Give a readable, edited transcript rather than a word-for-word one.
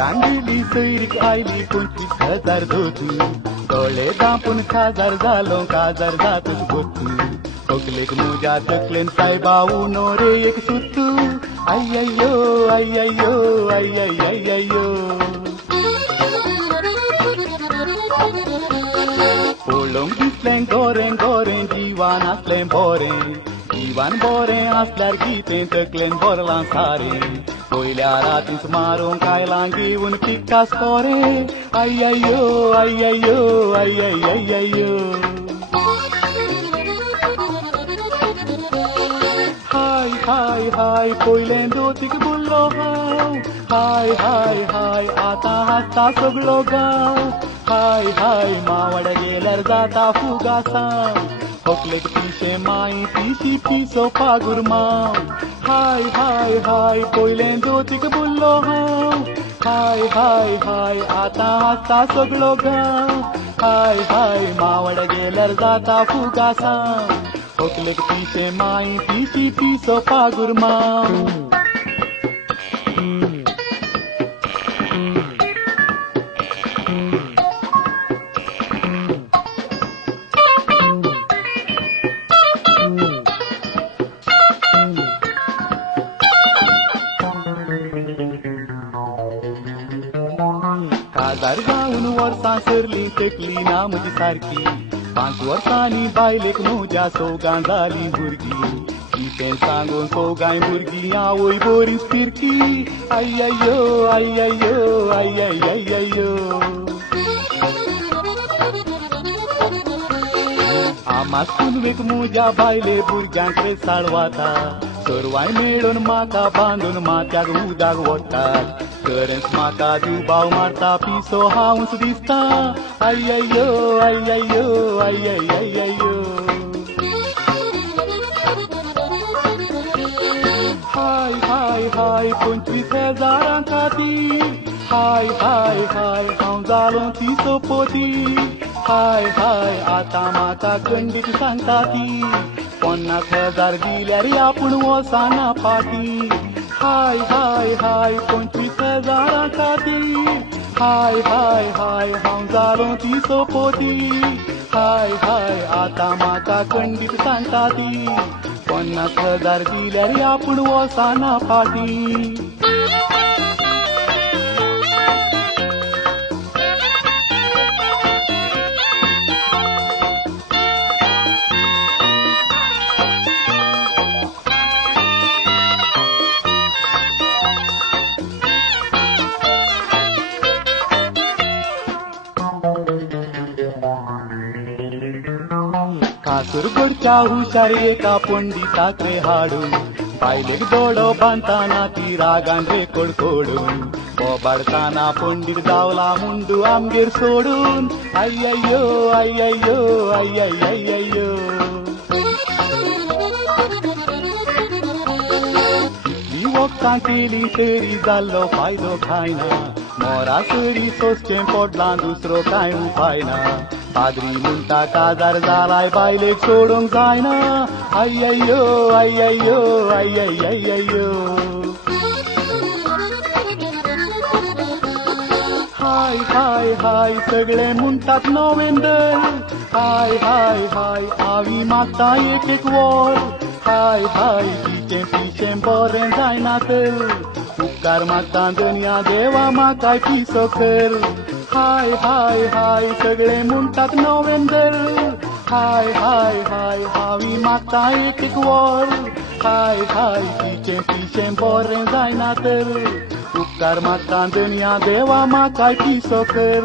Kandivali सैरीक oily 25,000 धोती डोळे दापून खाजार जालो काजार जातच गोती तकलेक मुजा तकलेन सायबा उनो रे एक सुत्तू अय्ययो अय्ययो अय्ययो पळोवंक दिसलें गोरें गोरें जिवान आसलें बोरें जीवान बोरें आसल्यार कितें तकलेन बोरलां सारें पयल्या रातींच मारूंक आयलां घेवन पिकास कोरें अय्ययो अय्ययो अय्ययो हाय हाय हाय पयलें दोतीक बुल्लो हांव हाय हाय हाय आतां हांसता सगळो गांव हाय हाय मावड गेल्यार जाता फुगासांव तकलेक पिशे माई पिशी पिसो पागूर माव हाय हाय हाय पयलें दोतीक बुल्लो हांव हाय हाय हाय आतां हांसता सगळो गांव हाय हाय मावड गेल्यार जाता फुगासांव तकलेक पिशे माई पिशी पिसो पागूर माव काजार जावन वर्सां सरली तकली ना म्हजी सारकी 5 वर्सांनी बायलेक म्हज्या सोगां जाली भुरगीं कितें सांगून सोगाय भुरगीं आवय बरीच फिरकी अय्ययो अय्ययो अय्ययो आमा सुनवेक म्हज्या बायले भुरग्यांक रेसाळ वता चरवाय मेळून म्हाका बांदून माथ्याक उदक वतात खरेंच म्हाका दुबाव मारता पिसो हांवच दिसता अय्ययो अय्ययो अय्ययो हाय हाय हाय 25,000 खातीर हाय हाय हाय हांव जालो ती सोपोती हाय हाय आतां म्हाका खंडीत सांगता ती 50,000 दिल्यार आपूण वसाना फाटी हाय हाय हाय 25,000 खातीर हाय हाय हाय हांव जालो ती सोपोती हाय हाय आतां म्हाका खंडीत सांगता ती 50,000 दिल्यार आपूण वसाना फाटी कासरगोडच्या हुशार एका पंडिताक रे हाडून बायलेक दोडो बांदताना ती रागान रे कडकडून बोबाडताना पंडीत जावला मुंडू आमगेर सोडून अय्ययो अय्ययो अय्ययो कितली वखदां केली तरी जाल्लो फायदो खायना मोरा सरी सोंसचें पडलां दुसरो कांय उपाय ना पाद्री म्हणटा काजार जालाय बायलेक सोडूंक जायना अय्ययो अय्ययो अय्ययो हाय हाय हाय सगळे म्हणटात नोव्हेंबर हाय हाय हाय आवी मागता एक वर हाय हाय तिचें पिशें बरें जायना तर उपकार मागता दुनिया देवा म्हाकाय पिसो कर हाय हाय हाय सगळे म्हणटात नोव्हेंबर हाय हाय हाय हावी मागता एक वर हाय हाय तिचें पिशें बरें जायना तर उपकार मागता दुनिया देवा म्हाकाय पिसो कर